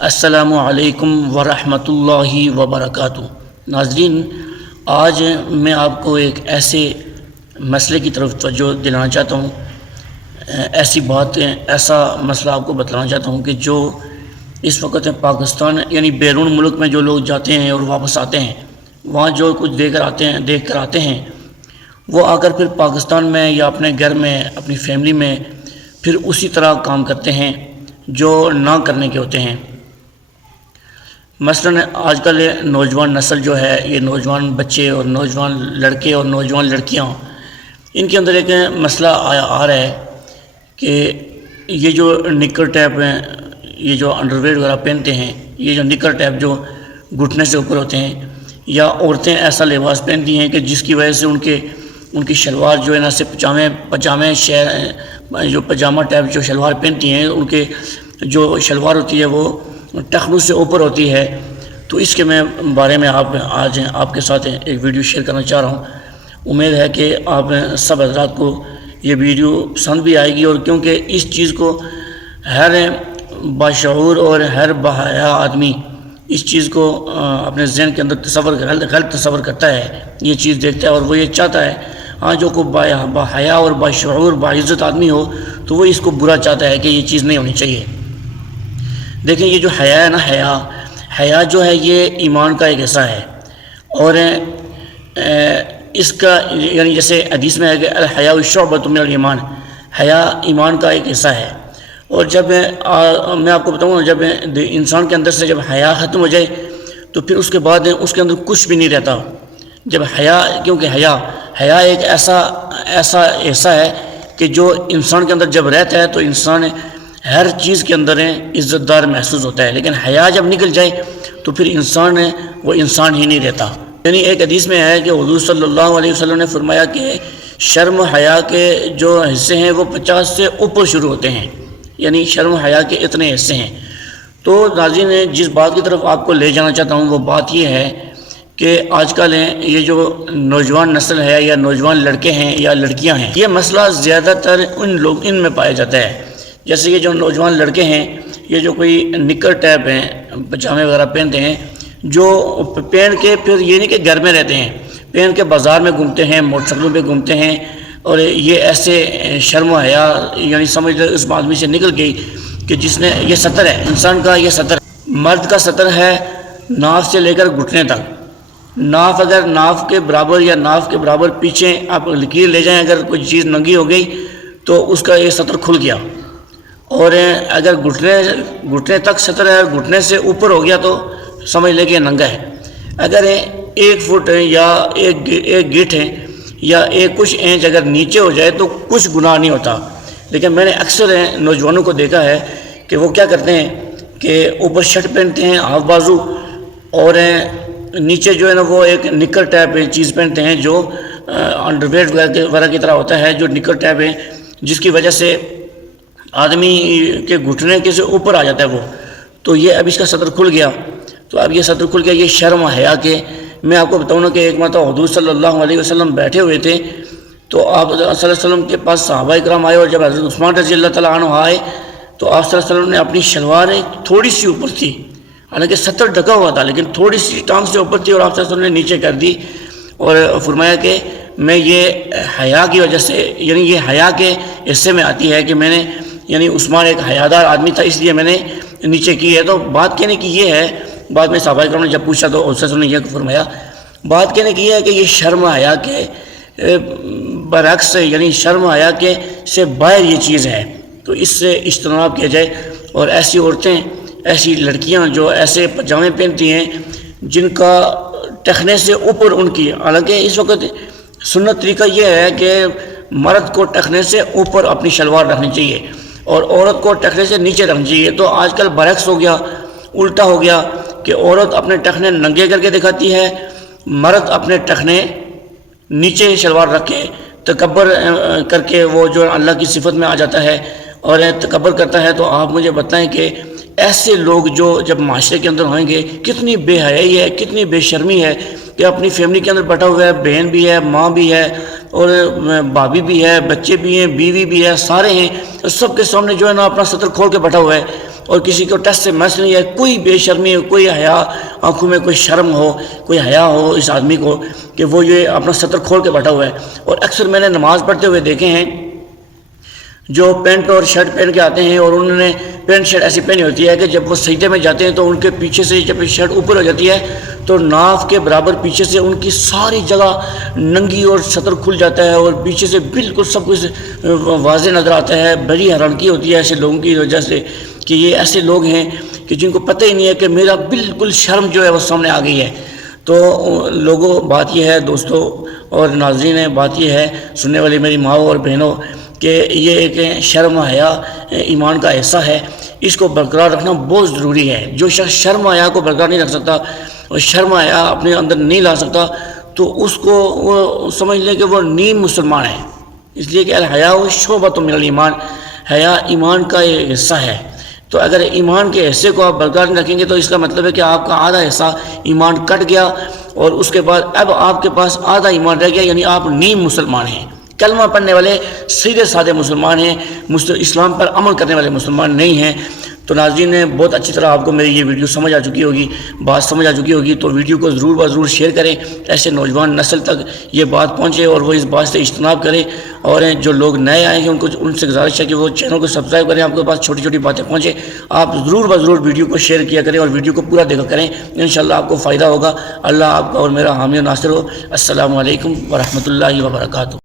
السلام علیکم ورحمۃ اللہ وبرکاتہ۔ ناظرین، آج میں آپ کو ایک ایسے مسئلے کی طرف توجہ دلانا چاہتا ہوں، ایسا مسئلہ آپ کو بتلانا چاہتا ہوں کہ جو اس وقت پاکستان یعنی بیرون ملک میں جو لوگ جاتے ہیں اور واپس آتے ہیں، وہاں جو کچھ دیکھ کر آتے ہیں، وہ آ کر پھر پاکستان میں یا اپنے گھر میں اپنی فیملی میں پھر اسی طرح کام کرتے ہیں جو نہ کرنے کے ہوتے ہیں۔ مثلاً آج کل نوجوان نسل جو ہے، یہ نوجوان بچے اور نوجوان لڑکے اور نوجوان لڑکیاں، ان کے اندر ایک مسئلہ آ رہا ہے کہ یہ جو نکر ٹیپ ہیں، یہ جو انڈر ویئر وغیرہ پہنتے ہیں، یہ جو نکر ٹیپ جو گھٹنے سے اوپر ہوتے ہیں، یا عورتیں ایسا لباس پہنتی ہیں کہ جس کی وجہ سے ان کی شلوار جو ہے نا، سے پجامہ ٹیپ جو شلوار پہنتی ہیں، ان کے جو شلوار ہوتی ہے وہ ٹخنوں سے اوپر ہوتی ہے۔ تو اس کے بارے میں آج آپ کے ساتھ ایک ویڈیو شیئر کرنا چاہ رہا ہوں۔ امید ہے کہ آپ سب حضرات کو یہ ویڈیو پسند بھی آئے گی، اور کیونکہ اس چیز کو ہر باشعور اور ہر باحیا آدمی اس چیز کو اپنے ذہن کے اندر غلط تصور کرتا ہے، یہ چیز دیکھتا ہے اور وہ یہ چاہتا ہے، جو کوئی باحیا اور باشعور باعزت آدمی ہو تو وہ اس کو برا چاہتا ہے کہ یہ چیز نہیں ہونی چاہیے۔ دیکھیں، یہ جو حیا ہے نا، حیا جو ہے یہ ایمان کا ایک حصہ ہے، اور اس کا یعنی جیسے حدیث میں ہے کہ الحیاء شعبۃ من الایمان، حیا ایمان کا ایک حصہ ہے۔ اور جب میں آپ کو بتاؤں، جب انسان کے اندر سے جب حیا ختم ہو جائے تو پھر اس کے بعد اس کے اندر کچھ بھی نہیں رہتا۔ جب کیونکہ حیا ایک ایسا حصہ ہے کہ جو انسان کے اندر جب رہتا ہے تو انسان ہر چیز کے اندر عزت دار محسوس ہوتا ہے، لیکن حیا جب نکل جائے تو پھر وہ انسان ہی نہیں رہتا۔ یعنی ایک حدیث میں ہے کہ حضور صلی اللہ علیہ وسلم نے فرمایا کہ شرم حیا کے جو حصے ہیں وہ 50 سے اوپر شروع ہوتے ہیں، یعنی شرم حیا کے اتنے حصے ہیں۔ تو ناظرین، جس بات کی طرف آپ کو لے جانا چاہتا ہوں وہ بات یہ ہے کہ آج کل یہ جو نوجوان نسل ہے یا نوجوان لڑکے ہیں یا لڑکیاں ہیں، یہ مسئلہ زیادہ تر ان میں پایا جاتا ہے۔ جیسے یہ جو نوجوان لڑکے ہیں، یہ جو کوئی نکر ٹیپ ہیں، پجامے وغیرہ پہنتے ہیں، جو پہن کے پھر یہ نہیں کہ گھر میں رہتے ہیں، پہن کے بازار میں گھومتے ہیں، موٹر سائیکلوں پہ گھومتے ہیں، اور یہ ایسے شرم و حیا یعنی سمجھ لو اس آدمی سے نکل گئی کہ جس نے یہ سطر ہے انسان کا، یہ سطر مرد کا سطر ہے ناف سے لے کر گھٹنے تک۔ ناف اگر ناف کے برابر یا ناف کے برابر پیچھے آپ لکیر لے جائیں، اگر کوئی چیز ننگی ہو گئی تو اس کا یہ سطر کھل گیا، اور اگر گھٹنے تک سطر ہے، گھٹنے سے اوپر ہو گیا تو سمجھ لے کہ یہ ننگا ہے۔ اگر 1 فٹ یا ایک گٹ ہے یا کچھ انچ اگر نیچے ہو جائے تو کچھ گناہ نہیں ہوتا۔ لیکن میں نے اکثر نوجوانوں کو دیکھا ہے کہ وہ کیا کرتے ہیں کہ اوپر شرٹ پہنتے ہیں ہاف بازو، اور نیچے جو ہے نا وہ ایک نکر ٹیپ چیز پہنتے ہیں جو انڈر ویئر وغیرہ کی طرح ہوتا ہے، جو نکر ٹیپ ہے، جس کی وجہ سے آدمی کے گھٹنے کے سے اوپر آ جاتا ہے وہ۔ تو یہ اب اس کا سطر کھل گیا، تو اب یہ سطر کھل گیا، یہ شرم و حیا کے۔ میں آپ کو بتاؤں نا کہ ایک مرتبہ حضور صلی اللہ علیہ وسلم بیٹھے ہوئے تھے، تو آپ صلی اللہ علیہ وسلم کے پاس صحابہ کرام آئے، اور جب حضرت عثمان رضی اللہ تعالیٰ عنہ آئے تو آپ صلی اللہ علیہ وسلم نے اپنی شلوار تھوڑی سی اوپر تھی، حالانکہ سطر ڈھکا ہوا تھا لیکن تھوڑی سی ٹانگ سے اوپر تھی، اور آپ صلی اللہ علیہ وسلم نے نیچے کر دی اور فرمایا کہ میں یہ حیا کی وجہ سے، یعنی یہ حیا کے حصے میں آتی ہے کہ میں نے، یعنی عثمان ایک حیادار آدمی تھا اس لیے میں نے نیچے کی ہے۔ تو بات کہنے کی یہ ہے، بعد میں صحابہ کرام نے جب پوچھا تو اس نے یہ فرمایا، بات کہنے کی یہ ہے کہ یہ شرم حیا کے برعکس، یعنی شرم حیا کے سے باہر یہ چیز ہے، تو اس سے اجتناب کیا جائے۔ اور ایسی عورتیں، ایسی لڑکیاں جو ایسے پجامے پہنتی ہیں جن کا ٹخنے سے اوپر ان کی، حالانکہ اس وقت سنت طریقہ یہ ہے کہ مرد کو ٹخنے سے اوپر اپنی شلوار رکھنی چاہیے اور عورت کو ٹخنے سے نیچے رکھنی چاہیے۔ تو آج کل برعکس ہو گیا، الٹا ہو گیا کہ عورت اپنے ٹخنے ننگے کر کے دکھاتی ہے، مرد اپنے ٹخنے نیچے شلوار رکھ کے تکبر کر کے وہ جو اللہ کی صفت میں آ جاتا ہے اور تکبر کرتا ہے۔ تو آپ مجھے بتائیں کہ ایسے لوگ جو جب معاشرے کے اندر ہوئیں گے، کتنی بے حیائی ہے، کتنی بے شرمی ہے کہ اپنی فیملی کے اندر بیٹھا ہوا ہے، بہن بھی ہے، ماں بھی ہے، اور بھابھی بھی ہے، بچے بھی ہیں، بیوی بھی ہے، سارے ہیں، سب کے سامنے جو ہے نا اپنا سطر کھول کے بیٹھا ہوا ہے اور کسی کو ٹس سے مس نہیں ہے، کوئی بے شرمی ہو، کوئی حیا، آنکھوں میں کوئی شرم ہو، کوئی حیا ہو اس آدمی کو کہ وہ یہ اپنا سطر کھول کے بیٹھا ہوا ہے۔ اور اکثر میں نے نماز پڑھتے ہوئے دیکھے ہیں جو پینٹ اور شرٹ پہن کے آتے ہیں، اور انہوں نے پینٹ شرٹ ایسی پہنی ہوتی ہے کہ جب وہ سجدے میں جاتے ہیں تو ان کے پیچھے سے جب شرٹ اوپر ہو جاتی ہے تو ناف کے برابر پیچھے سے ان کی ساری جگہ ننگی اور سطر کھل جاتا ہے، اور پیچھے سے بالکل سب کچھ واضح نظر آتا ہے۔ بڑی حیرانگی ہوتی ہے ایسے لوگوں کی وجہ سے کہ یہ ایسے لوگ ہیں کہ جن کو پتہ ہی نہیں ہے کہ میرا بالکل شرم جو ہے وہ سامنے آ گئی ہے۔ تو لوگوں، بات یہ ہے دوستوں اور ناظرین، بات یہ ہے سننے والی میری ماؤں اور بہنوں کہ یہ ایک شرم حیا ایمان کا حصہ ہے، اس کو برقرار رکھنا بہت ضروری ہے۔ جو شخص شرم حیا کو برقرار نہیں رکھ سکتا اور شرم حیا اپنے اندر نہیں لا سکتا تو اس کو وہ سمجھ لیں کہ وہ نیم مسلمان ہے، اس لیے کہ الحیا شعبۃ من الایمان، حیا ایمان کا ایک حصہ ہے۔ تو اگر ایمان کے حصے کو آپ برقرار نہیں رکھیں گے تو اس کا مطلب ہے کہ آپ کا آدھا حصہ ایمان کٹ گیا، اور اس کے بعد اب آپ کے پاس آدھا ایمان رہ گیا، یعنی آپ نیم مسلمان ہیں۔ کلمہ پڑھنے والے سیدھے سادے مسلمان ہیں، اسلام پر عمل کرنے والے مسلمان نہیں ہیں۔ تو ناظرین نے بہت اچھی طرح آپ کو میری یہ ویڈیو سمجھ آ چکی ہوگی، بات سمجھ آ چکی ہوگی، تو ویڈیو کو ضرور شیئر کریں، ایسے نوجوان نسل تک یہ بات پہنچے اور وہ اس بات سے اجتناب کریں۔ اور جو لوگ نئے آئے ہیں ان سے گزارش ہے کہ وہ چینل کو سبسکرائب کریں، آپ کے پاس چھوٹی چھوٹی باتیں پہنچیں۔ آپ ضرور ویڈیو کو شیئر کیا کریں اور ویڈیو کو پورا دیکھا کریں، انشاءاللہ آپ کو فائدہ ہوگا۔ اللہ آپ کا اور میرا حامی و ناصر ہو۔ السلام علیکم ورحمۃ اللہ وبرکاتہ۔